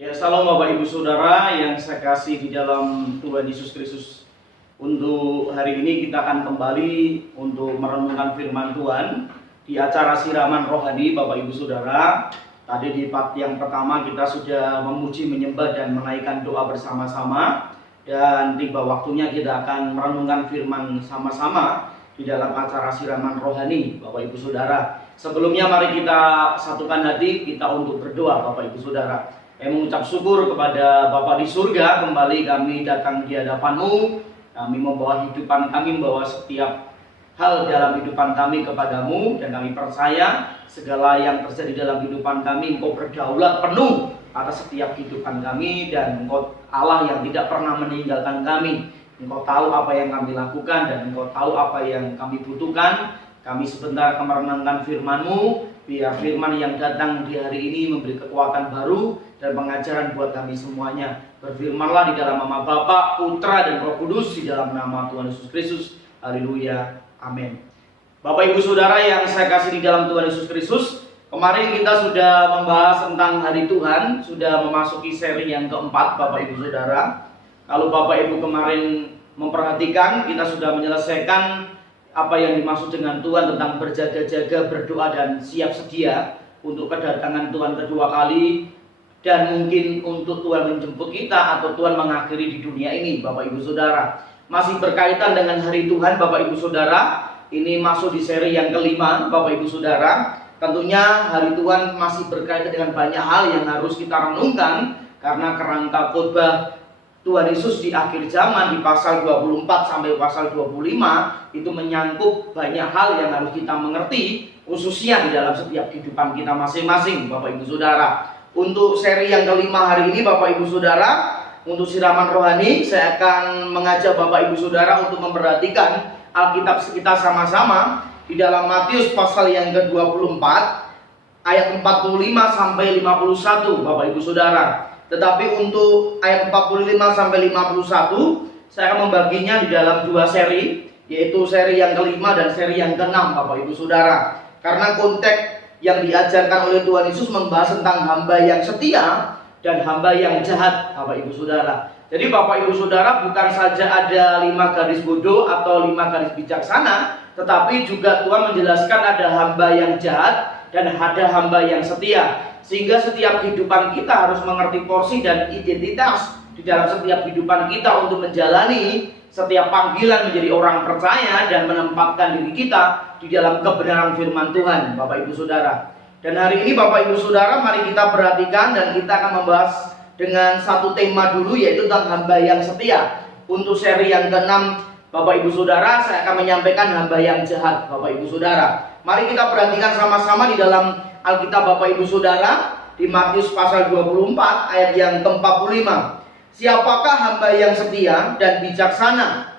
Ya, salam Bapak Ibu Saudara yang saya kasih di dalam Tuhan Yesus Kristus. Untuk hari ini kita akan kembali untuk merenungkan firman Tuhan di acara siraman rohani Bapak Ibu Saudara. Tadi di part yang pertama kita sudah memuji, menyembah dan menaikkan doa bersama-sama. Dan tiba waktunya kita akan merenungkan firman sama-sama di dalam acara siraman rohani Bapak Ibu Saudara. Sebelumnya mari kita satukan hati kita untuk berdoa Bapak Ibu Saudara. Kami mengucap syukur kepada Bapa di surga, kembali kami datang di hadapan-Mu. Kami membawa hidupan kami, membawa setiap hal dalam hidupan kami kepadamu. Dan kami percaya segala yang terjadi dalam hidupan kami, Engkau berdaulat penuh atas setiap kehidupan kami. Dan Engkau Allah yang tidak pernah meninggalkan kami. Engkau tahu apa yang kami lakukan dan Engkau tahu apa yang kami butuhkan. Kami sebentar akan merenungkan firman-Mu. Biar firman yang datang di hari ini memberi kekuatan baru dan pengajaran buat kami semuanya. Berfirmanlah di dalam nama Bapa, Putra dan Roh Kudus, di dalam nama Tuhan Yesus Kristus. Haleluya. Amin. Bapak Ibu Saudara yang saya kasih di dalam Tuhan Yesus Kristus, kemarin kita sudah membahas tentang hari Tuhan, sudah memasuki seri yang keempat Bapak Ibu Saudara. Kalau Bapak Ibu kemarin memperhatikan, kita sudah menyelesaikan apa yang dimaksud dengan Tuhan tentang berjaga-jaga, berdoa dan siap sedia untuk kedatangan Tuhan kedua kali, dan mungkin untuk Tuhan menjemput kita atau Tuhan mengakhiri di dunia ini Bapak Ibu Saudara. Masih berkaitan dengan hari Tuhan Bapak Ibu Saudara. Ini masuk di seri yang kelima Bapak Ibu Saudara. Tentunya hari Tuhan masih berkaitan dengan banyak hal yang harus kita renungkan, karena kerangka khotbah Tuhan Yesus di akhir zaman di pasal 24 sampai pasal 25 itu menyangkut banyak hal yang harus kita mengerti, khususnya di dalam setiap kehidupan kita masing-masing Bapak Ibu Saudara. Untuk seri yang kelima hari ini Bapak Ibu Saudara, untuk siraman rohani, saya akan mengajak Bapak Ibu Saudara untuk memperhatikan Alkitab kita sama-sama di dalam Matius pasal yang ke-24 ayat 45 sampai 51 Bapak Ibu Saudara. Tetapi untuk ayat 45 sampai 51 saya akan membaginya di dalam dua seri, yaitu seri yang kelima dan seri yang keenam Bapak Ibu Saudara. Karena konteks yang diajarkan oleh Tuhan Yesus membahas tentang hamba yang setia dan hamba yang jahat Bapak Ibu Saudara. Jadi Bapak Ibu Saudara, bukan saja ada 5 garis bodoh atau 5 garis bijaksana, tetapi juga Tuhan menjelaskan ada hamba yang jahat dan ada hamba yang setia. Sehingga setiap kehidupan kita harus mengerti porsi dan identitas di dalam setiap kehidupan kita untuk menjalani setiap panggilan menjadi orang percaya dan menempatkan diri kita di dalam kebenaran firman Tuhan Bapak Ibu Saudara. Dan hari ini Bapak Ibu Saudara, mari kita perhatikan dan kita akan membahas dengan satu tema dulu, yaitu tentang hamba yang setia. Untuk seri yang ke-6 Bapak Ibu Saudara, saya akan menyampaikan hamba yang jahat Bapak Ibu Saudara. Mari kita perhatikan sama-sama di dalam Alkitab Bapak Ibu Saudara di Matius pasal 24 ayat yang ke-45. Siapakah hamba yang setia dan bijaksana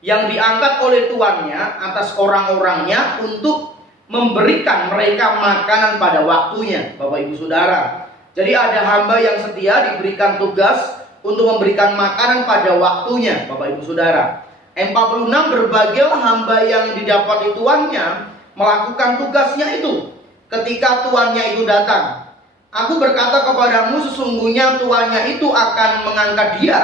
yang diangkat oleh tuannya atas orang-orangnya untuk memberikan mereka makanan pada waktunya Bapak Ibu Saudara. Jadi ada hamba yang setia diberikan tugas untuk memberikan makanan pada waktunya Bapak Ibu Saudara. 46 berbagai hamba yang didapati tuannya melakukan tugasnya itu. Ketika tuannya itu datang, aku berkata kepadamu, sesungguhnya tuannya itu akan mengangkat dia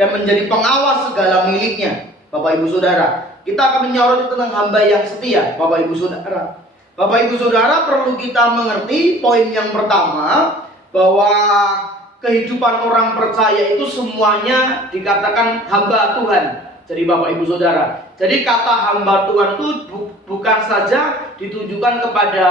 dan menjadi pengawas segala miliknya Bapak Ibu Saudara. Kita akan menyoroti tentang hamba yang setia Bapak Ibu Saudara. Bapak Ibu Saudara, perlu kita mengerti poin yang pertama, bahwa kehidupan orang percaya itu semuanya dikatakan hamba Tuhan. Jadi Bapak Ibu Saudara, jadi kata hamba Tuhan itu bukan saja ditujukan kepada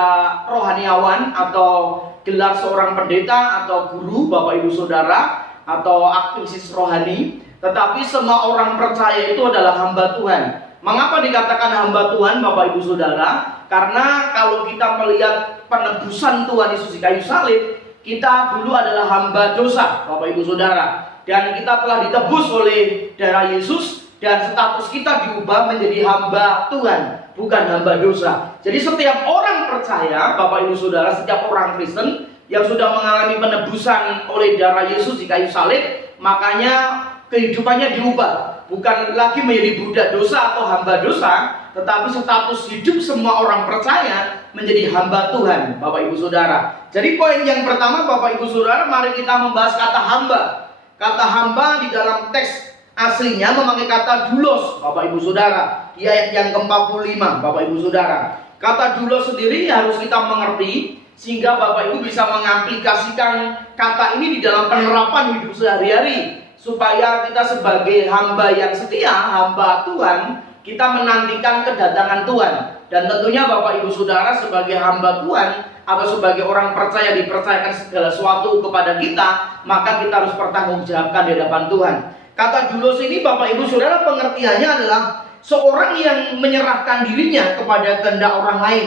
rohaniawan atau gelar seorang pendeta atau guru Bapak Ibu Saudara atau aktivis rohani, tetapi semua orang percaya itu adalah hamba Tuhan. Mengapa dikatakan hamba Tuhan Bapak Ibu Saudara? Karena kalau kita melihat penebusan Tuhan Yesus di kayu salib, kita dulu adalah hamba dosa Bapak Ibu Saudara, dan kita telah ditebus oleh darah Yesus. Dan status kita diubah menjadi hamba Tuhan, bukan hamba dosa. Jadi setiap orang percaya Bapak Ibu Saudara, setiap orang Kristen yang sudah mengalami penebusan oleh darah Yesus di kayu salib, makanya kehidupannya diubah. Bukan lagi menjadi budak dosa atau hamba dosa, tetapi status hidup semua orang percaya menjadi hamba Tuhan Bapak Ibu Saudara. Jadi poin yang pertama Bapak Ibu Saudara, mari kita membahas kata hamba. Kata hamba di dalam teks aslinya memakai kata doulos, Bapak Ibu Saudara. Di ayat yang ke-45, Bapak Ibu Saudara. Kata doulos sendiri harus kita mengerti sehingga Bapak Ibu bisa mengaplikasikan kata ini di dalam penerapan hidup sehari-hari, supaya kita sebagai hamba yang setia, hamba Tuhan, kita menantikan kedatangan Tuhan. Dan tentunya Bapak Ibu Saudara sebagai hamba Tuhan atau sebagai orang percaya dipercayakan segala sesuatu kepada kita, maka kita harus pertanggungjawabkan di hadapan Tuhan. Kata doulos ini Bapak Ibu Saudara pengertiannya adalah seorang yang menyerahkan dirinya kepada kehendak orang lain.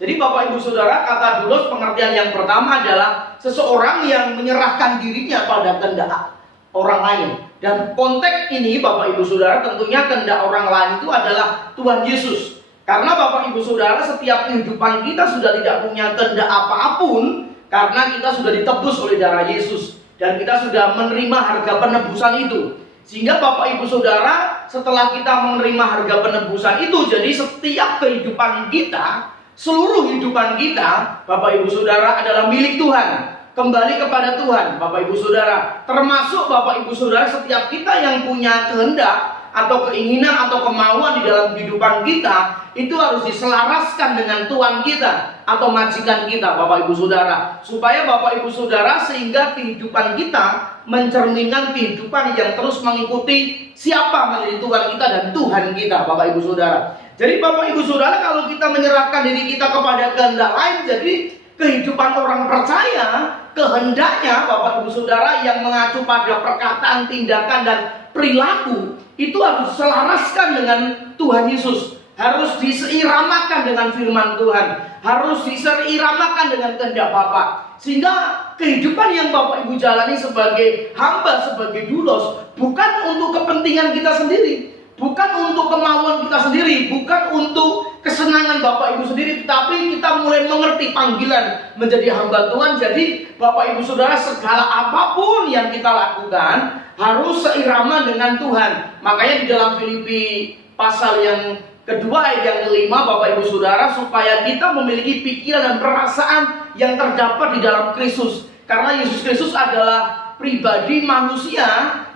Jadi Bapak Ibu Saudara, kata doulos pengertian yang pertama adalah seseorang yang menyerahkan dirinya pada kehendak orang lain. Dan konteks ini Bapak Ibu Saudara, tentunya kehendak orang lain itu adalah Tuhan Yesus. Karena Bapak Ibu Saudara, setiap kehidupan kita sudah tidak punya kehendak apapun, karena kita sudah ditebus oleh darah Yesus, dan kita sudah menerima harga penebusan itu. Sehingga Bapak Ibu Saudara, setelah kita menerima harga penebusan itu, jadi setiap kehidupan kita, seluruh kehidupan kita, Bapak Ibu Saudara, adalah milik Tuhan. Kembali kepada Tuhan, Bapak Ibu Saudara. Termasuk Bapak Ibu Saudara, setiap kita yang punya kehendak atau keinginan atau kemauan di dalam kehidupan kita, itu harus diselaraskan dengan Tuhan kita atau majikan kita, Bapak Ibu Saudara. Supaya Bapak Ibu Saudara, sehingga kehidupan kita mencerminkan kehidupan yang terus mengikuti siapa menjadi Tuhan kita dan Tuhan kita, Bapak Ibu Saudara. Jadi Bapak Ibu Saudara, kalau kita menyerahkan diri kita kepada kehendak lain, jadi kehidupan orang percaya, kehendaknya Bapak Ibu Saudara yang mengacu pada perkataan, tindakan, dan perilaku, itu harus diselaraskan dengan Tuhan Yesus. Harus diseiramakan dengan firman Tuhan, harus diseiramakan dengan kehendak Bapa. Sehingga kehidupan yang Bapak Ibu jalani sebagai hamba, sebagai doulos, bukan untuk kepentingan kita sendiri, bukan untuk kemauan kita sendiri, bukan untuk kesenangan Bapak Ibu sendiri, tetapi kita mulai mengerti panggilan menjadi hamba Tuhan. Jadi Bapak Ibu Saudara, segala apapun yang kita lakukan harus seirama dengan Tuhan. Makanya di dalam Filipi pasal yang kedua ayat yang kelima, Bapak Ibu Saudara, supaya kita memiliki pikiran dan perasaan yang terdapat di dalam Kristus. Karena Yesus Kristus adalah pribadi manusia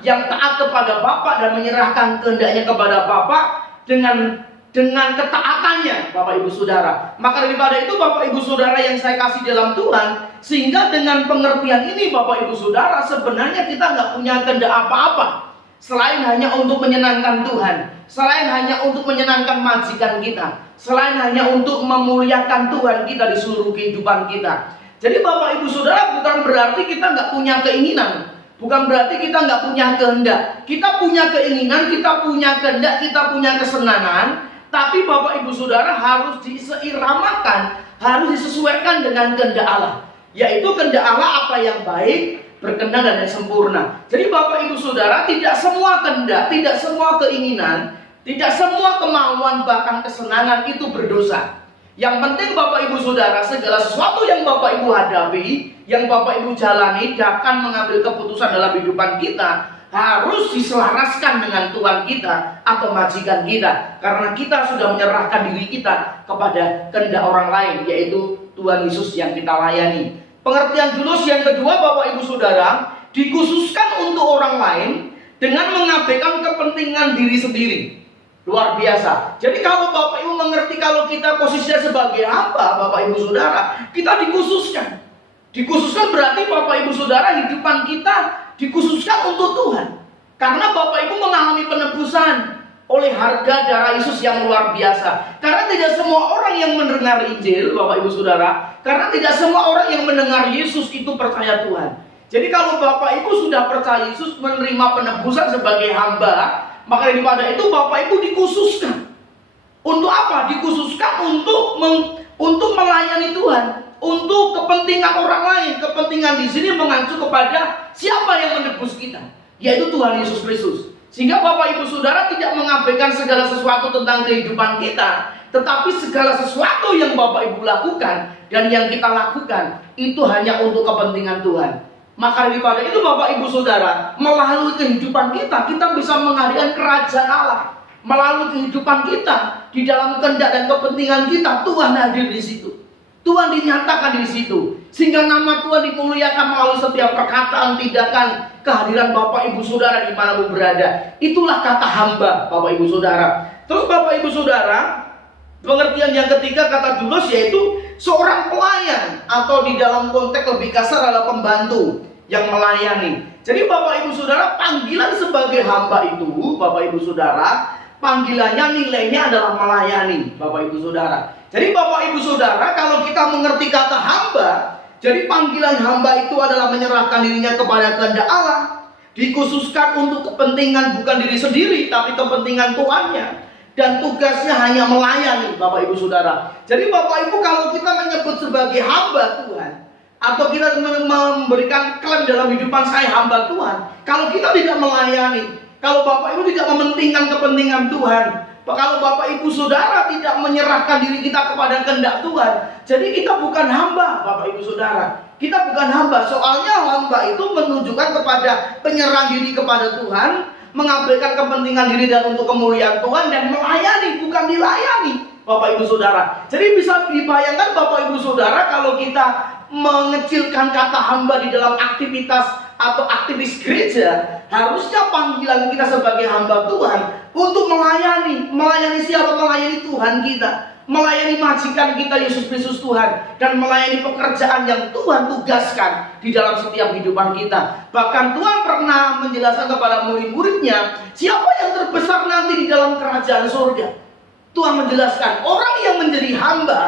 yang taat kepada Bapa dan menyerahkan kehendaknya kepada Bapa dengan ketaatannya, Bapak Ibu Saudara. Maka daripada itu Bapak Ibu Saudara yang saya kasih dalam Tuhan, sehingga dengan pengertian ini Bapak Ibu Saudara, sebenarnya kita nggak punya kehendak apa-apa selain hanya untuk menyenangkan Tuhan, selain hanya untuk menyenangkan majikan kita, selain hanya untuk memuliakan Tuhan kita di seluruh kehidupan kita. Jadi Bapak Ibu Saudara, bukan berarti kita nggak punya keinginan, bukan berarti kita nggak punya kehendak. Kita punya keinginan, kita punya kehendak, kita punya kesenangan. Tapi Bapak Ibu Saudara harus diseiramakan, harus disesuaikan dengan kehendak Allah. Yaitu kehendak Allah apa yang baik, berkenan dan yang sempurna. Jadi Bapak Ibu Saudara, tidak semua kehendak, tidak semua keinginan, tidak semua kemauan, bahkan kesenangan itu berdosa. Yang penting Bapak Ibu Saudara, segala sesuatu yang Bapak Ibu hadapi, yang Bapak Ibu jalani, akan mengambil keputusan dalam kehidupan kita, harus diselaraskan dengan Tuhan kita atau majikan kita. Karena kita sudah menyerahkan diri kita kepada kehendak orang lain, yaitu Tuhan Yesus yang kita layani. Pengertian doulos yang kedua, Bapak Ibu Saudara, dikhususkan untuk orang lain dengan mengabaikan kepentingan diri sendiri. Luar biasa. Jadi kalau Bapak Ibu mengerti, kalau kita posisinya sebagai hamba, Bapak Ibu Saudara, kita dikhususkan. Dikhususkan berarti Bapak Ibu Saudara, hidupan kita dikhususkan untuk Tuhan. Karena Bapak Ibu mengalami penebusan oleh harga darah Yesus yang luar biasa. Karena tidak semua orang yang mendengar Injil, Bapak Ibu Saudara, karena tidak semua orang yang mendengar Yesus itu percaya Tuhan. Jadi kalau Bapak Ibu sudah percaya Yesus, menerima penebusan sebagai hamba, maka daripada itu Bapak Ibu dikhususkan. Untuk apa? Dikhususkan untuk melayani Tuhan, untuk kepentingan orang lain. Kepentingan di sini mengacu kepada siapa yang menebus kita, yaitu Tuhan Yesus Kristus. Sehingga Bapak Ibu Saudara tidak mengabaikan segala sesuatu tentang kehidupan kita, tetapi segala sesuatu yang Bapak Ibu lakukan dan yang kita lakukan itu hanya untuk kepentingan Tuhan. Maka daripada itu Bapak Ibu Saudara, melalui kehidupan kita bisa menghadirkan kerajaan Allah. Melalui kehidupan kita, di dalam kehendak dan kepentingan kita, Tuhan hadir di situ. Tuhan dinyatakan di situ, sehingga nama Tuhan dimuliakan melalui setiap perkataan, tindakan, kehadiran Bapak Ibu Saudara dimanapun berada. Itulah kata hamba, Bapak Ibu Saudara. Terus Bapak Ibu Saudara, pengertian yang ketiga kata doulos yaitu seorang pelayan, atau di dalam konteks lebih kasar adalah pembantu yang melayani. Jadi Bapak Ibu Saudara, panggilan sebagai hamba itu, Bapak Ibu Saudara, panggilannya nilainya adalah melayani, Bapak Ibu Saudara. Jadi Bapak Ibu Saudara, kalau kita mengerti kata hamba, jadi panggilan hamba itu adalah menyerahkan dirinya kepada kehendak Allah, dikhususkan untuk kepentingan bukan diri sendiri, tapi kepentingan Tuhannya, dan tugasnya hanya melayani, Bapak Ibu Saudara. Jadi Bapak Ibu, kalau kita menyebut sebagai hamba Tuhan, atau kita memberikan klaim dalam kehidupan saya hamba Tuhan, kalau kita tidak melayani, kalau Bapak Ibu tidak mementingkan kepentingan Tuhan, kalau Bapak Ibu Saudara tidak menyerahkan diri kita kepada kehendak Tuhan, jadi kita bukan hamba, Bapak Ibu Saudara. Kita bukan hamba. Soalnya hamba itu menunjukkan kepada penyerah diri kepada Tuhan, mengabaikan kepentingan diri dan untuk kemuliaan Tuhan, dan melayani, bukan dilayani, Bapak Ibu Saudara. Jadi bisa dibayangkan Bapak Ibu Saudara, kalau kita mengecilkan kata hamba di dalam aktivitas atau aktivis gereja, harusnya panggilan kita sebagai hamba Tuhan untuk melayani. Melayani siapa? Melayani Tuhan kita, melayani majikan kita Yesus Kristus Tuhan, dan melayani pekerjaan yang Tuhan tugaskan di dalam setiap kehidupan kita. Bahkan Tuhan pernah menjelaskan kepada murid-muridnya, siapa yang terbesar nanti di dalam kerajaan surga. Tuhan menjelaskan, orang yang menjadi hamba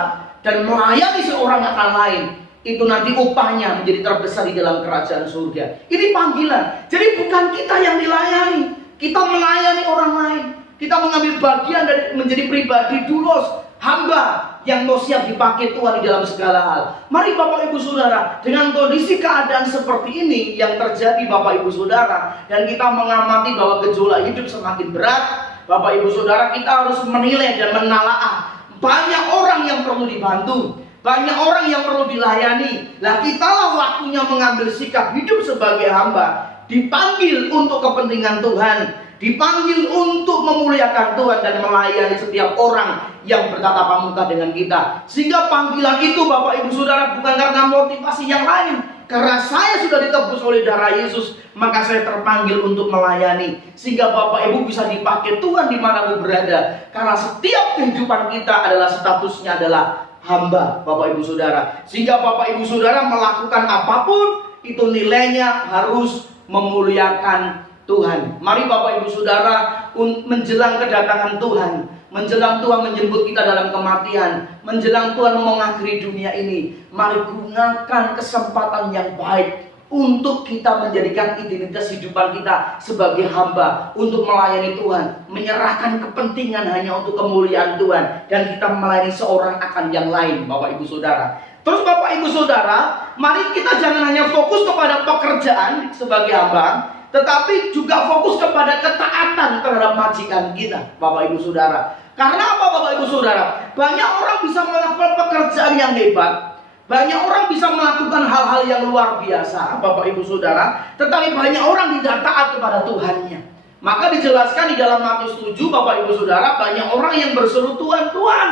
dan melayani seorang akan lain, itu nanti upahnya menjadi terbesar di dalam kerajaan surga. Ini panggilan. Jadi bukan kita yang dilayani, kita melayani orang lain. Kita mengambil bagian dari menjadi pribadi doulos, hamba yang mau siap dipakai Tuhan di dalam segala hal. Mari Bapak Ibu Saudara, dengan kondisi keadaan seperti ini yang terjadi Bapak Ibu Saudara, dan kita mengamati bahwa gejolak hidup semakin berat, Bapak Ibu Saudara, kita harus menilai dan menalaah. Banyak orang yang perlu dibantu, banyak orang yang perlu dilayani. Lah kitalah waktunya mengambil sikap hidup sebagai hamba, dipanggil untuk kepentingan Tuhan, dipanggil untuk memuliakan Tuhan dan melayani setiap orang yang bertatap muka dengan kita. Sehingga panggilan itu Bapak Ibu Saudara bukan karena motivasi yang lain. Karena saya sudah ditebus oleh darah Yesus, maka saya terpanggil untuk melayani. Sehingga Bapak Ibu bisa dipakai Tuhan dimanapun berada. Karena setiap kehidupan kita adalah statusnya adalah hamba, Bapak Ibu Saudara. Sehingga Bapak Ibu Saudara melakukan apapun, itu nilainya harus memuliakan Tuhan. Mari Bapak Ibu Saudara, menjelang kedatangan Tuhan, menjelang Tuhan menjemput kita dalam kematian, menjelang Tuhan mengakhiri dunia ini, mari gunakan kesempatan yang baik untuk kita menjadikan identitas kehidupan kita sebagai hamba, untuk melayani Tuhan, menyerahkan kepentingan hanya untuk kemuliaan Tuhan, dan kita melayani seorang akan yang lain, Bapak Ibu Saudara. Terus Bapak Ibu Saudara, mari kita jangan hanya fokus kepada pekerjaan sebagai hamba, tetapi juga fokus kepada ketaatan terhadap majikan kita, Bapak Ibu Saudara. Karena apa Bapak Ibu Saudara? Banyak orang bisa melakukan pekerjaan yang hebat, banyak orang bisa melakukan hal-hal yang luar biasa, Bapak Ibu Saudara, tetapi banyak orang tidak taat kepada Tuhannya. Maka dijelaskan di dalam Matius 7, Bapak Ibu Saudara, banyak orang yang berseru, Tuhan, Tuhan,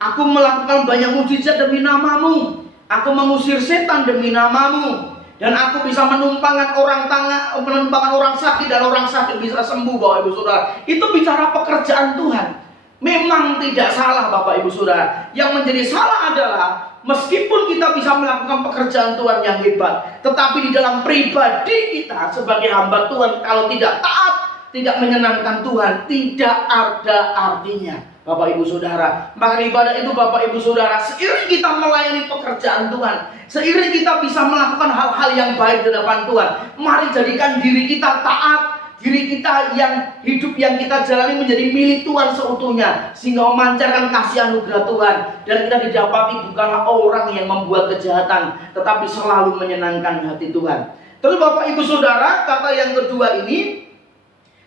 aku melakukan banyak mujizat demi namamu, aku mengusir setan demi namamu, dan aku bisa menumpangkan orang sakit, dan orang sakit bisa sembuh, Bapak Ibu Saudara. Itu bicara pekerjaan Tuhan. Memang tidak salah Bapak Ibu Saudara. Yang menjadi salah adalah meskipun kita bisa melakukan pekerjaan Tuhan yang hebat, tetapi di dalam pribadi kita sebagai hamba Tuhan, kalau tidak taat, tidak menyenangkan Tuhan, tidak ada artinya, Bapak Ibu Saudara. Maka ibadah itu Bapak Ibu Saudara, seiring kita melayani pekerjaan Tuhan, seiring kita bisa melakukan hal-hal yang baik di depan Tuhan, mari jadikan diri kita taat, diri kita yang hidup yang kita jalani menjadi milik Tuhan seutuhnya, sehingga memancarkan kasih anugerah Tuhan, dan kita didapati bukanlah orang yang membuat kejahatan, tetapi selalu menyenangkan hati Tuhan. Terus Bapak Ibu Saudara, kata yang kedua ini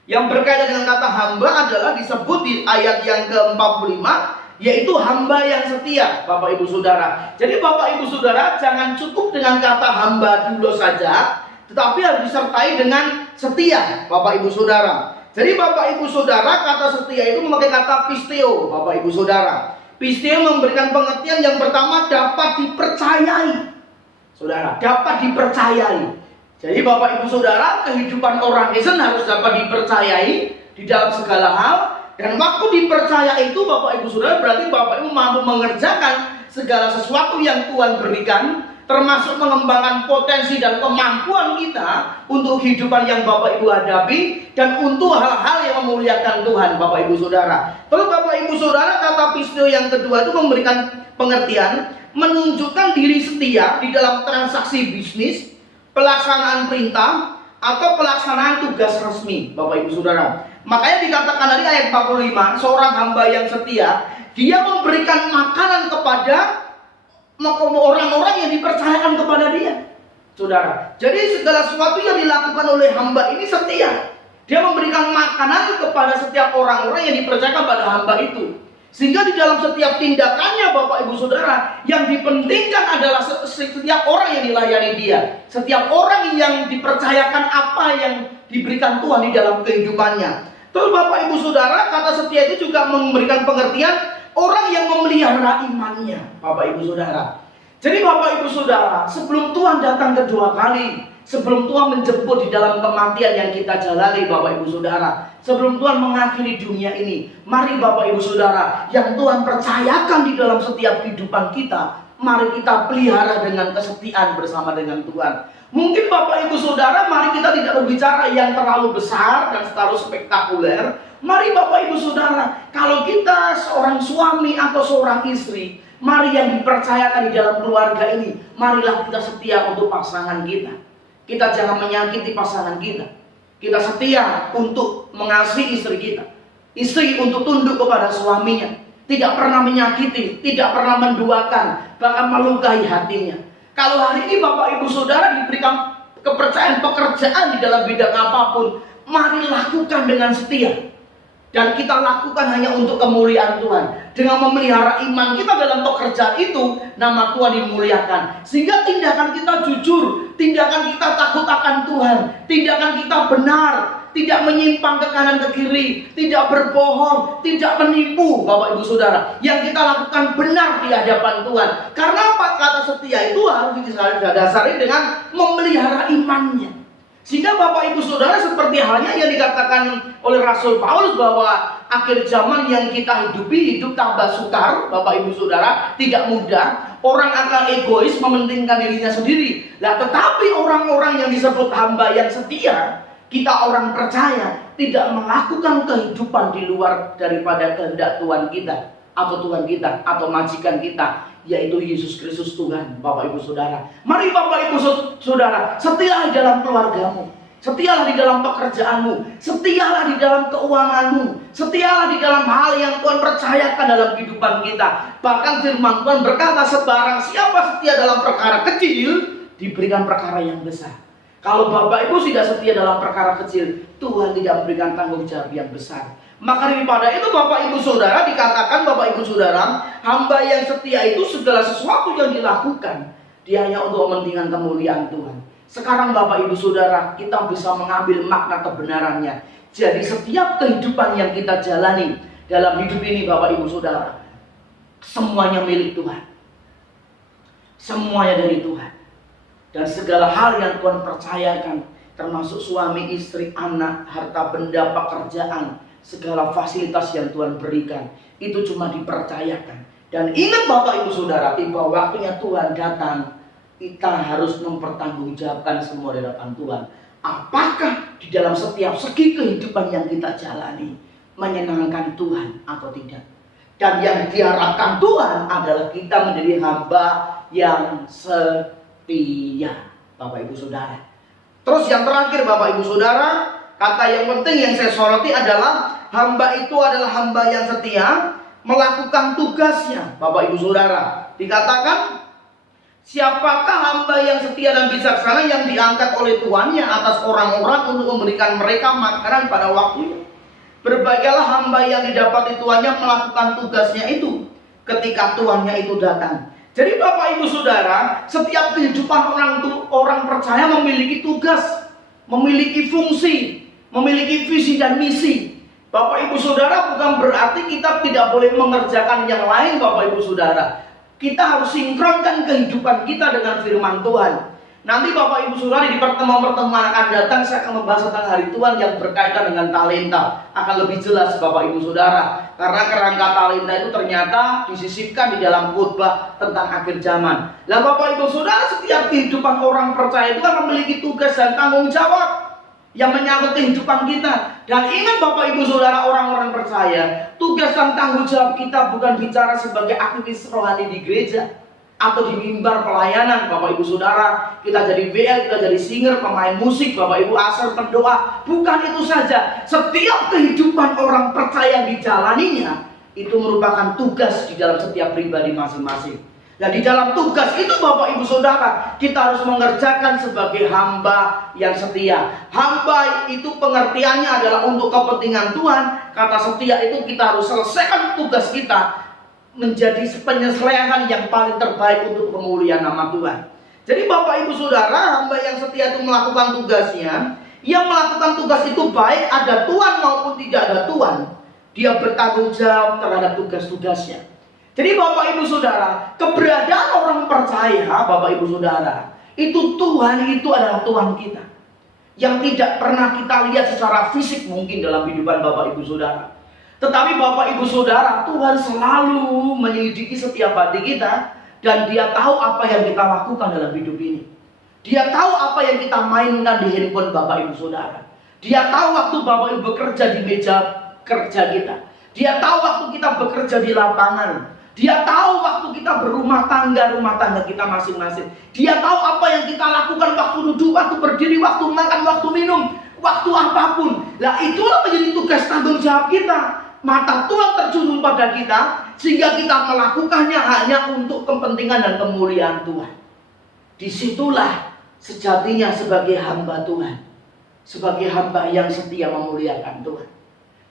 yang berkaitan dengan kata hamba adalah disebut di ayat yang ke-45, yaitu hamba yang setia, Bapak Ibu Saudara. Jadi Bapak Ibu Saudara, jangan cukup dengan kata hamba dulu saja, tetapi harus disertai dengan setia, Bapak Ibu Saudara. Jadi Bapak Ibu Saudara, kata setia itu memakai kata pisteo, Bapak Ibu Saudara. Pisteo memberikan pengertian yang pertama, dapat dipercayai. Saudara, dapat dipercayai. Jadi Bapak Ibu Saudara, kehidupan orang Kristen harus dapat dipercayai di dalam segala hal. Dan waktu dipercaya itu Bapak Ibu Saudara, berarti Bapak Ibu mampu mengerjakan segala sesuatu yang Tuhan berikan, termasuk mengembangkan potensi dan kemampuan kita untuk kehidupan yang Bapak Ibu hadapi dan untuk hal-hal yang memuliakan Tuhan, Bapak Ibu Saudara. Terus Bapak Ibu Saudara, kata pisteo yang kedua itu memberikan pengertian, menunjukkan diri setia di dalam transaksi bisnis, pelaksanaan perintah, atau pelaksanaan tugas resmi, Bapak Ibu Saudara. Makanya dikatakan dari ayat 45, seorang hamba yang setia, dia memberikan makanan kepada orang-orang yang dipercayakan kepada dia, Saudara. Jadi segala sesuatu yang dilakukan oleh hamba ini setia. Dia memberikan makanan kepada setiap orang-orang yang dipercayakan pada hamba itu. Sehingga di dalam setiap tindakannya Bapak Ibu Saudara, yang dipentingkan adalah setiap orang yang dilayani dia, setiap orang yang dipercayakan apa yang diberikan Tuhan di dalam kehidupannya. Terus Bapak Ibu Saudara, kata setia itu juga memberikan pengertian orang yang memelihara imannya, Bapak Ibu Saudara. Jadi Bapak Ibu Saudara, sebelum Tuhan datang kedua kali, sebelum Tuhan menjemput di dalam kematian yang kita jalani, Bapak Ibu Saudara, sebelum Tuhan mengakhiri dunia ini, mari Bapak Ibu Saudara, yang Tuhan percayakan di dalam setiap kehidupan kita, mari kita pelihara dengan kesetiaan bersama dengan Tuhan. Mungkin Bapak Ibu Saudara, mari kita tidak berbicara yang terlalu besar dan terlalu spektakuler. Mari Bapak Ibu Saudara, kalau kita seorang suami atau seorang istri, mari yang dipercayakan di dalam keluarga ini, marilah kita setia untuk pasangan kita. Kita jangan menyakiti pasangan kita. Kita setia untuk mengasihi istri kita. Istri untuk tunduk kepada suaminya, tidak pernah menyakiti, tidak pernah menduakan, bahkan melukai hatinya. Kalau hari ini Bapak Ibu Saudara diberikan kepercayaan pekerjaan di dalam bidang apapun, mari lakukan dengan setia. Dan kita lakukan hanya untuk kemuliaan Tuhan. Dengan memelihara iman kita dalam pekerjaan itu, nama Tuhan dimuliakan. Sehingga tindakan kita jujur, tindakan kita takut akan Tuhan, tindakan kita benar, tidak menyimpang ke kanan ke kiri, tidak berbohong, tidak menipu, Bapak Ibu Saudara. Yang kita lakukan benar di hadapan Tuhan. Karena apa? Kata setia itu harus didasari dengan memelihara imannya. Sehingga Bapak Ibu Saudara, seperti halnya yang dikatakan oleh Rasul Paulus bahwa akhir zaman yang kita hidupi, hidup tambah sukar, Bapak Ibu Saudara, tidak mudah. Orang akan egois, mementingkan dirinya sendiri. Nah, tetapi orang-orang yang disebut hamba yang setia, kita orang percaya, tidak melakukan kehidupan di luar daripada kehendak Tuhan kita, atau Tuhan kita, atau majikan kita, yaitu Yesus Kristus Tuhan, Bapak Ibu Saudara. Mari Bapak Ibu Saudara, setialah di dalam keluargamu, setialah di dalam pekerjaanmu, setialah di dalam keuanganmu, setialah di dalam hal yang Tuhan percayakan dalam kehidupan kita. Bahkan firman Tuhan berkata, sebarang siapa setia dalam perkara kecil, diberikan perkara yang besar. Kalau Bapak Ibu tidak setia dalam perkara kecil, Tuhan tidak memberikan tanggung jawab yang besar. Maka daripada itu Bapak Ibu Saudara, dikatakan Bapak Ibu Saudara, hamba yang setia itu segala sesuatu yang dilakukan, dia hanya untuk kepentingan kemuliaan Tuhan. Sekarang Bapak Ibu Saudara, kita bisa mengambil makna kebenarannya. Jadi setiap kehidupan yang kita jalani dalam hidup ini Bapak Ibu Saudara, semuanya milik Tuhan. Semuanya dari Tuhan. Dan segala hal yang Tuhan percayakan, termasuk suami, istri, anak, harta benda, pekerjaan, segala fasilitas yang Tuhan berikan, itu cuma dipercayakan. Dan ingat Bapak Ibu Saudara, tiba waktunya Tuhan datang, kita harus mempertanggungjawabkan semua di hadapan Tuhan. Apakah di dalam setiap segi kehidupan yang kita jalani menyenangkan Tuhan atau tidak? Dan yang diharapkan Tuhan adalah kita menjadi hamba yang setia, Bapak Ibu Saudara. Terus yang terakhir Bapak Ibu Saudara, kata yang penting yang saya soroti adalah hamba itu adalah hamba yang setia melakukan tugasnya, Bapak Ibu Saudara. Dikatakan, siapakah hamba yang setia dan bijaksana yang diangkat oleh tuannya atas orang-orang untuk memberikan mereka makanan pada waktunya? Berbahagialah hamba yang didapati tuannya melakukan tugasnya itu ketika tuannya itu datang. Jadi Bapak Ibu Saudara, setiap kehidupan orang percaya memiliki tugas, memiliki fungsi, memiliki visi dan misi. Bapak Ibu Saudara, bukan berarti kita tidak boleh mengerjakan yang lain, Bapak Ibu Saudara. Kita harus sinkronkan kehidupan kita dengan firman Tuhan. Nanti Bapak Ibu Saudara di pertemuan-pertemuan akan datang, saya akan membahas tentang hari Tuhan yang berkaitan dengan talenta. Akan lebih jelas Bapak Ibu Saudara. Karena kerangka talenta itu ternyata disisipkan di dalam khotbah tentang akhir zaman. Nah Bapak Ibu Saudara, setiap kehidupan orang percaya itu kan memiliki tugas dan tanggung jawab yang menyangkut kehidupan kita. Dan ingat Bapak Ibu Saudara, orang-orang percaya, tugas dan tanggung jawab kita bukan bicara sebagai aktivis rohani di gereja atau di mimbar pelayanan. Bapak Ibu Saudara, kita jadi WL, kita jadi singer, pemain musik, Bapak Ibu asal pendoa. Bukan itu saja. Setiap kehidupan orang percaya yang dijalaninya itu merupakan tugas di dalam setiap pribadi masing-masing. Nah di dalam tugas itu Bapak Ibu Saudara, kita harus mengerjakan sebagai hamba yang setia. Hamba itu pengertiannya adalah untuk kepentingan Tuhan. Kata setia itu kita harus selesaikan tugas kita menjadi penyelesaian yang paling terbaik untuk pemulihan nama Tuhan. Jadi Bapak Ibu Saudara, hamba yang setia itu melakukan tugasnya. Yang melakukan tugas itu baik ada Tuhan maupun tidak ada Tuhan, dia bertanggung jawab terhadap tugas-tugasnya. Jadi Bapak Ibu Saudara, keberadaan orang percaya, Bapak Ibu Saudara, itu Tuhan itu adalah Tuhan kita, yang tidak pernah kita lihat secara fisik mungkin dalam kehidupan Bapak Ibu Saudara. Tetapi Bapak Ibu Saudara, Tuhan selalu menyelidiki setiap hati kita, dan Dia tahu apa yang kita lakukan dalam hidup ini. Dia tahu apa yang kita mainkan di handphone Bapak Ibu Saudara. Dia tahu waktu Bapak Ibu bekerja di meja kerja kita. Dia tahu waktu kita bekerja di lapangan. Dia tahu waktu kita berumah tangga kita masing-masing. Dia tahu apa yang kita lakukan waktu duduk, waktu berdiri, waktu makan, waktu minum, waktu apapun. Nah itulah menjadi tugas tanggung jawab kita. Mata Tuhan terjun pada kita, sehingga kita melakukannya hanya untuk kepentingan dan kemuliaan Tuhan. Disitulah sejatinya sebagai hamba Tuhan, sebagai hamba yang setia memuliakan Tuhan.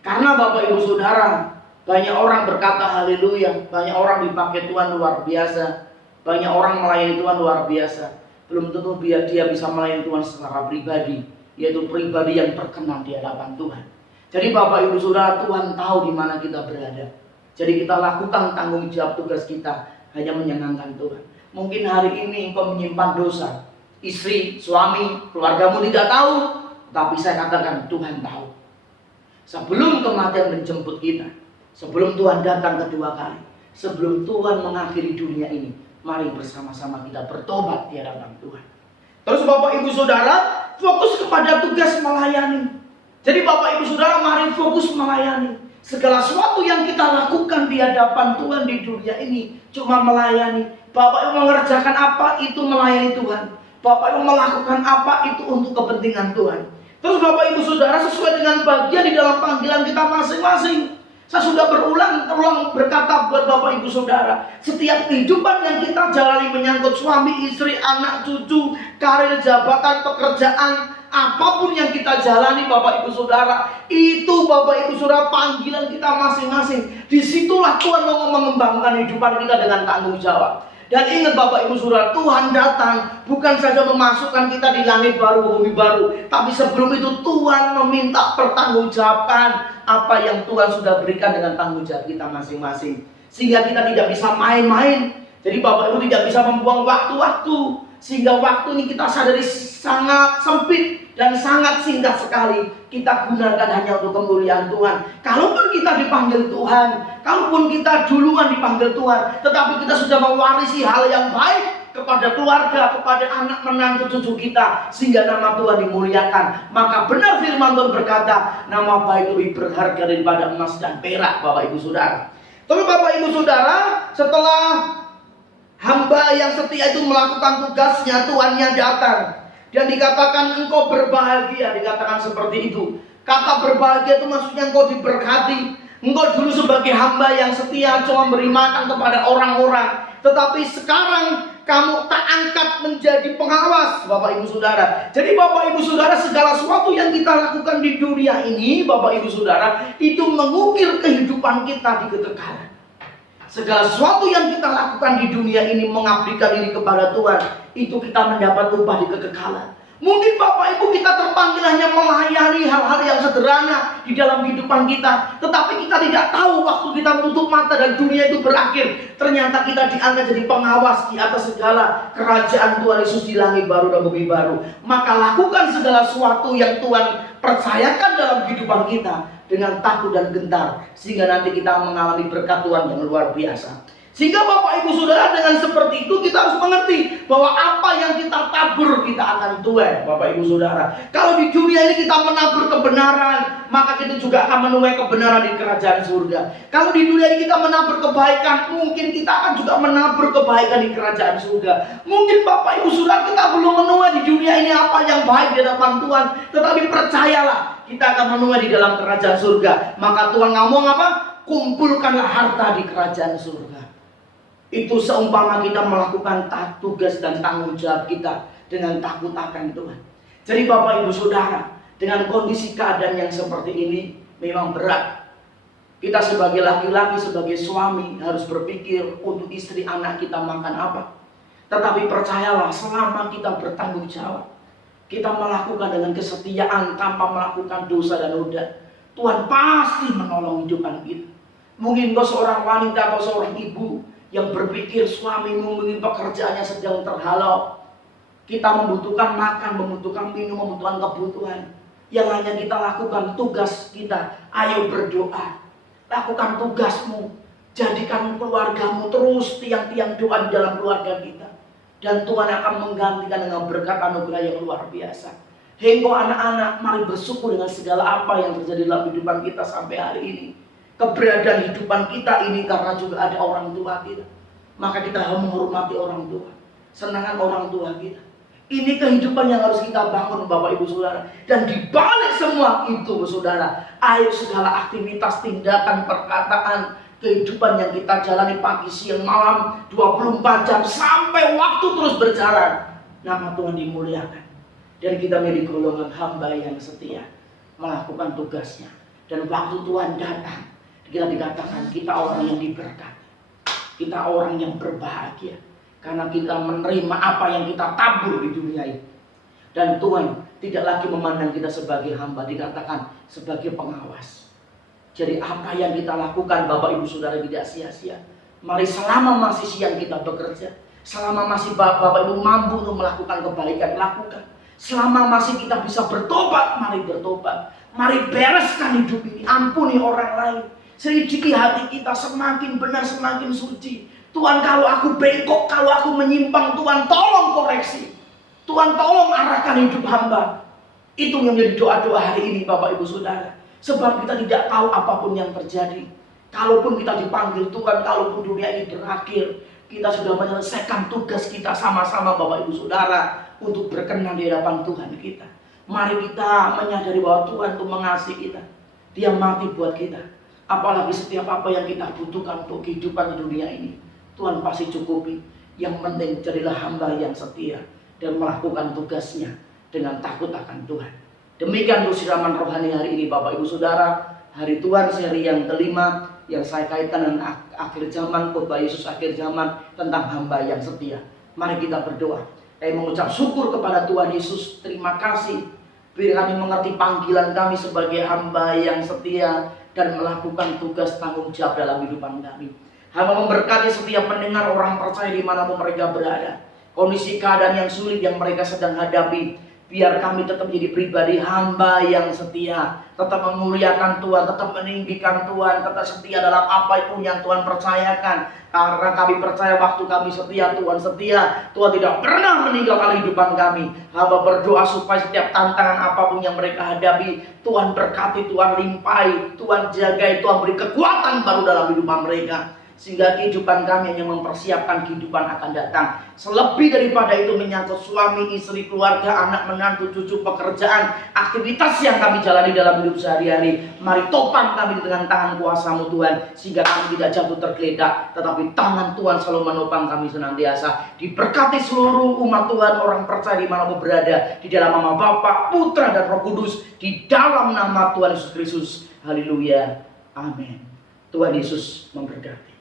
Karena Bapak Ibu Saudara, banyak orang berkata haleluya, banyak orang dipakai Tuhan luar biasa, banyak orang melayani Tuhan luar biasa. Belum tentu biar dia bisa melayani Tuhan secara pribadi, yaitu pribadi yang terkenal di hadapan Tuhan. Jadi Bapak Ibu Saudara, Tuhan tahu di mana kita berada. Jadi kita lakukan tanggung jawab tugas kita hanya menyenangkan Tuhan. Mungkin hari ini engkau menyimpan dosa, istri, suami, keluargamu tidak tahu, tapi saya katakan Tuhan tahu. Sebelum kematian menjemput kita, sebelum Tuhan datang kedua kali, sebelum Tuhan mengakhiri dunia ini, mari bersama-sama kita bertobat di hadapan Tuhan. Terus Bapak Ibu Saudara, fokus kepada tugas melayani. Jadi Bapak Ibu Saudara, mari fokus melayani. Segala sesuatu yang kita lakukan di hadapan Tuhan di dunia ini cuma melayani. Bapak Ibu mengerjakan apa, itu melayani Tuhan. Bapak Ibu melakukan apa, itu untuk kepentingan Tuhan. Terus Bapak Ibu Saudara, sesuai dengan bagian di dalam panggilan kita masing-masing. Saya sudah berulang-ulang berkata buat Bapak Ibu Saudara, setiap kehidupan yang kita jalani menyangkut suami, istri, anak, cucu, karir, jabatan, pekerjaan, apapun yang kita jalani Bapak Ibu Saudara, itu Bapak Ibu Saudara panggilan kita masing-masing. Disitulah Tuhan mau mengembangkan kehidupan kita dengan tanggung jawab. Dan ingat Bapak Ibu Saudara, Tuhan datang bukan saja memasukkan kita di langit baru, bumi baru, tapi sebelum itu Tuhan meminta pertanggungjawabkan apa yang Tuhan sudah berikan dengan tanggung jawab kita masing-masing. Sehingga kita tidak bisa main-main. Jadi Bapak Ibu tidak bisa membuang waktu-waktu. Sehingga waktu ini kita sadari sangat sempit dan sangat singkat sekali. Kita gunakan hanya untuk kemuliaan Tuhan. Kalaupun kita dipanggil Tuhan, kalaupun kita duluan dipanggil Tuhan, tetapi kita sudah mewarisi hal yang baik kepada keluarga, kepada anak menantu cucu kita, sehingga nama Tuhan dimuliakan. Maka benar firman Tuhan berkata, nama baik lebih berharga daripada emas dan perak, Bapak Ibu Saudara. Terus Bapak Ibu Saudara, setelah hamba yang setia itu melakukan tugasnya, Tuhannya datang dan dikatakan engkau berbahagia, dikatakan seperti itu. Kata berbahagia itu maksudnya engkau diberkati. Engkau dulu sebagai hamba yang setia cuma beri makan kepada orang-orang, tetapi sekarang kamu tak angkat menjadi pengawas, Bapak Ibu Saudara. Jadi Bapak Ibu Saudara, segala sesuatu yang kita lakukan di dunia ini, Bapak Ibu Saudara, itu mengukir kehidupan kita di kekekalan. Segala sesuatu yang kita lakukan di dunia ini mengabdikan diri kepada Tuhan, itu kita mendapat upah di kekekalan. Mungkin Bapak Ibu kita terpanggil hanya melayani hal-hal yang sederhana di dalam kehidupan kita. Tetapi kita tidak tahu waktu kita menutup mata dan dunia itu berakhir. Ternyata kita diangkat jadi pengawas di atas segala kerajaan Tuhan Yesus di langit baru dan bumi baru. Maka lakukan segala sesuatu yang Tuhan percayakan dalam kehidupan kita dengan takut dan gentar. Sehingga nanti kita mengalami berkat Tuhan yang luar biasa. Sehingga Bapak Ibu Saudara, dengan seperti itu kita harus mengerti bahwa apa yang kita tabur kita akan tuai, Bapak Ibu Saudara. Kalau di dunia ini kita menabur kebenaran, maka kita juga akan menuai kebenaran di kerajaan surga. Kalau di dunia ini kita menabur kebaikan, mungkin kita akan juga menabur kebaikan di kerajaan surga. Mungkin Bapak Ibu Saudara kita belum menuai di dunia ini apa yang baik di hadapan Tuhan, tetapi percayalah kita akan menuai di dalam kerajaan surga. Maka Tuhan ngomong apa? Kumpulkanlah harta di kerajaan surga. Itu seumpama kita melakukan tugas dan tanggung jawab kita dengan takut akan Tuhan. Jadi Bapak Ibu Saudara, dengan kondisi keadaan yang seperti ini memang berat. Kita sebagai laki-laki, sebagai suami harus berpikir untuk istri anak kita makan apa. Tetapi percayalah, selama kita bertanggung jawab, kita melakukan dengan kesetiaan tanpa melakukan dosa dan noda, Tuhan pasti menolong hidupan kita. Mungkin kau seorang wanita atau seorang ibu yang berpikir suamimu mungkin pekerjaannya sedang terhalau. Kita membutuhkan makan, membutuhkan minum, membutuhkan kebutuhan. Yang hanya kita lakukan tugas kita, ayo berdoa. Lakukan tugasmu. Jadikan keluargamu terus tiang-tiang doa di dalam keluarga kita. Dan Tuhan akan menggantikan dengan berkat anugerah yang luar biasa. Hingga anak-anak, mari bersyukur dengan segala apa yang terjadi dalam kehidupan kita sampai hari ini. Keberadaan kehidupan kita ini karena juga ada orang tua kita. Maka kita harus menghormati orang tua, senangan orang tua kita. Ini kehidupan yang harus kita bangun Bapak Ibu Saudara. Dan dibalik semua itu Saudara, ayo segala aktivitas, tindakan, perkataan, kehidupan yang kita jalani pagi, siang, malam, 24 jam sampai waktu terus berjalan, nama Tuhan dimuliakan. Dan kita menjadi golongan hamba yang setia melakukan tugasnya. Dan waktu Tuhan datang, kita dikatakan kita orang yang diberkati, kita orang yang berbahagia karena kita menerima apa yang kita tabur di dunia ini. Dan Tuhan tidak lagi memandang kita sebagai hamba, dikatakan sebagai pengawas. Jadi apa yang kita lakukan Bapak Ibu Saudara tidak sia-sia. Mari selama masih siang kita bekerja, selama masih Bapak Ibu mampu untuk melakukan kebaikan, lakukan. Selama masih kita bisa bertobat, mari bertobat. Mari bereskan hidup ini, ampuni orang lain. Selidiki hati kita, semakin benar semakin suci. Tuhan, kalau aku bengkok, kalau aku menyimpang, Tuhan tolong koreksi. Tuhan tolong arahkan hidup hamba. Itu yang menjadi doa-doa hari ini Bapak Ibu Saudara. Sebab kita tidak tahu apapun yang terjadi. Kalaupun kita dipanggil Tuhan, kalaupun dunia ini berakhir, kita sudah menyelesaikan tugas kita sama-sama Bapak Ibu Saudara untuk berkenan di hadapan Tuhan kita. Mari kita menyadari bahwa Tuhan itu mengasihi kita. Dia mati buat kita. Apalagi setiap apa yang kita butuhkan untuk kehidupan di dunia ini, Tuhan pasti cukupi. Yang penting jadilah hamba yang setia dan melakukan tugasnya dengan takut akan Tuhan. Demikian untuk siraman rohani hari ini Bapak Ibu Saudara. Hari Tuhan seri yang kelima yang saya kaitkan dengan akhir zaman, khotbah Yesus akhir zaman tentang hamba yang setia. Mari kita berdoa. Saya mengucap syukur kepada Tuhan Yesus. Terima kasih. Biar kami mengerti panggilan kami sebagai hamba yang setia dan melakukan tugas tanggung jawab dalam kehidupan kami. Hamba memberkati setiap pendengar orang percaya dimanapun mereka berada. Kondisi keadaan yang sulit yang mereka sedang hadapi, biar kami tetap jadi pribadi hamba yang setia, tetap memuliakan Tuhan, tetap meninggikan Tuhan, tetap setia dalam apapun yang Tuhan percayakan. Karena kami percaya waktu kami setia, Tuhan setia. Tuhan tidak pernah meninggalkan kehidupan kami. Hamba berdoa supaya setiap tantangan apapun yang mereka hadapi, Tuhan berkati, Tuhan limpahi, Tuhan jagai, Tuhan beri kekuatan baru dalam kehidupan mereka. Sehingga kehidupan kami hanya mempersiapkan kehidupan akan datang. Selebih daripada itu menyangkut suami, istri, keluarga, anak, menantu, cucu, pekerjaan, aktivitas yang kami jalani dalam hidup sehari-hari. Mari topang kami dengan tangan kuasa-Mu Tuhan, sehingga kami tidak jatuh tergeletak, tetapi tangan Tuhan selalu menopang kami senantiasa. Diberkati seluruh umat Tuhan, orang percaya dimanapun berada, di dalam nama Bapa, Putra, dan Roh Kudus, di dalam nama Tuhan Yesus Kristus. Haleluya. Amin. Tuhan Yesus memberkati.